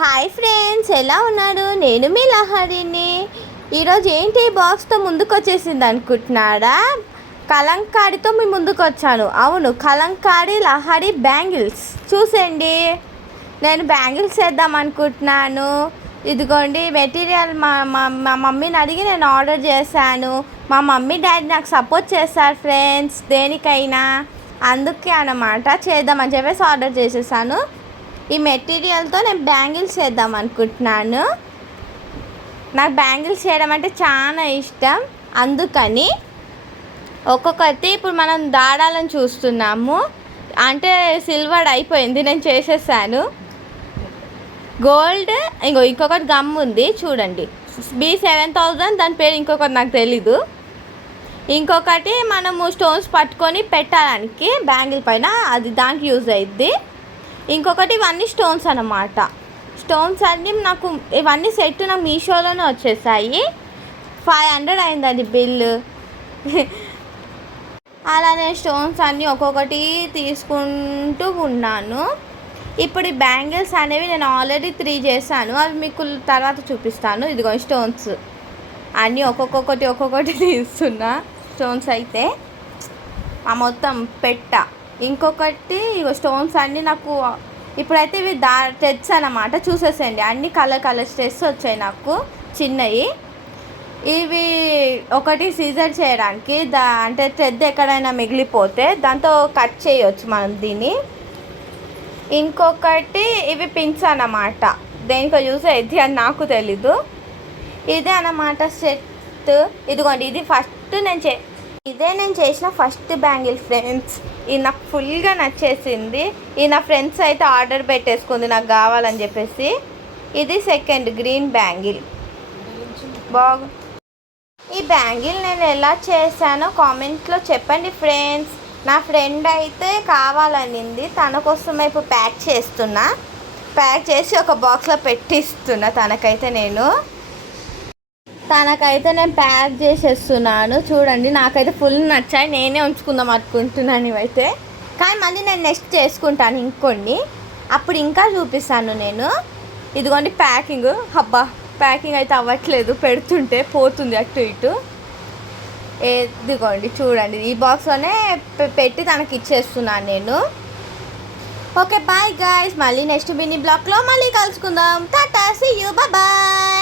Hi friends, ఎలా ఉన్నారు? నేను మీ లహరిని. ఈరోజు ఏంటి బాక్స్తో ముందుకు వచ్చేసింది అనుకుంటున్నారా? కలంకారీతో మీ ముందుకు వచ్చాను. అవును, కలంకారీ లహరి బ్యాంగిల్స్. చూసేయండి, నేను బ్యాంగిల్స్ వేద్దాం అనుకుంటున్నాను. ఇదిగోండి మెటీరియల్ మా మమ్మీని అడిగి నేను ఆర్డర్ చేశాను. మా మమ్మీ డాడీ నాకు సపోర్ట్ చేస్తారు ఫ్రెండ్స్, దేనికైనా. అందుకే అన్నమాట చేద్దామని చెప్పేసి ఆర్డర్ చేసేసాను. ఈ మెటీరియల్తో నేను బ్యాంగిల్స్ చేద్దాం అనుకుంటున్నాను. నాకు బ్యాంగిల్స్ చేయడం అంటే చాలా ఇష్టం. అందుకని ఒక్కొక్కటి ఇప్పుడు మనం దాడాలని చూస్తున్నాము. అంటే సిల్వర్ అయిపోయింది, నేను చేసేసాను. గోల్డ్ ఇంకొకటి గమ్ ఉంది చూడండి, B7000, దాని పేరు ఇంకొకటి నాకు తెలీదు. ఇంకొకటి మనము స్టోన్స్ పట్టుకొని పెట్టడానికి బ్యాంగిల్ పైన, అది దానికి యూజ్ అయ్యిద్ది. ఇంకొకటి ఇవన్నీ స్టోన్స్ అన్నమాట. స్టోన్స్ అన్నీ నాకు ఇవన్నీ సెట్ నాకు మీషోలోనే వచ్చేసాయి. 500 అయిందండి బిల్లు. అలా నేను స్టోన్స్ అన్నీ ఒక్కొక్కటి తీసుకుంటూ ఉన్నాను. ఇప్పుడు ఈ బ్యాంగిల్స్ అనేవి నేను ఆల్రెడీ 3 చేశాను, అవి మీకు తర్వాత చూపిస్తాను. ఇదిగో స్టోన్స్ అన్నీ ఒక్కొక్కటి తీస్తున్నా. స్టోన్స్ అయితే ఆ మొత్తం పెట్ట. ఇంకొకటి ఇగో స్టోన్స్ అన్నీ నాకు ఇప్పుడైతే ఇవి థ్రెడ్స్ అన్నమాట. చూసేసేయండి, అన్ని కలర్ థ్రెడ్స్ వచ్చాయి నాకు చిన్నవి. ఇవి ఒకటి సీజర్ చేయడానికి, అంటే థ్రెడ్ ఎక్కడైనా మిగిలిపోతే దాంతో కట్ చేయవచ్చు మనం దీన్ని. ఇంకొకటి ఇవి పిన్స్ అన్నమాట, దేనికో యూజ్ అయ్యింది అని నాకు తెలీదు. ఇదే అన్నమాట సెట్. ఇదిగోండి, ఇది ఫస్ట్ ఇదే నేను చేసిన ఫస్ట్ బ్యాంగిల్ ఫ్రెండ్స్. ఇది నాకు ఫుల్గా నచ్చేసింది. ఇది నా ఫ్రెండ్స్ అయితే ఆర్డర్ పెట్టేసుకుంది నాకు కావాలని చెప్పేసి. ఇది సెకండ్ గ్రీన్ బ్యాంగిల్. ఈ బ్యాంగిల్ నేను ఎలా చేశానో కామెంట్లో చెప్పండి ఫ్రెండ్స్. నా ఫ్రెండ్ అయితే కావాలనింది, తన కోసమే ఇప్పుడు ప్యాక్ చేసి ఒక బాక్స్లో పెట్టిస్తున్నా. తనకైతే నేను ప్యాక్ చేసేస్తున్నాను. చూడండి, నాకైతే ఫుల్ నచ్చాయి. నేనే ఉంచుకుందాం అనుకుంటున్నాను ఇవైతే. కానీ మళ్ళీ నేను నెక్స్ట్ చేసుకుంటాను ఇంకొన్ని, అప్పుడు ఇంకా చూపిస్తాను నేను. ఇదిగోండి ప్యాకింగ్. ప్యాకింగ్ అయితే అవ్వట్లేదు, పెడుతుంటే పోతుంది అటు ఇటు. ఇదిగోండి చూడండి, ఈ బాక్స్లోనే పెట్టి తనకి ఇచ్చేస్తున్నాను నేను. ఓకే బాయ్ గైస్, మళ్ళీ నెక్స్ట్ మినీ బ్లాగ్లో మళ్ళీ కలుసుకుందాం. Tata, see you, bye.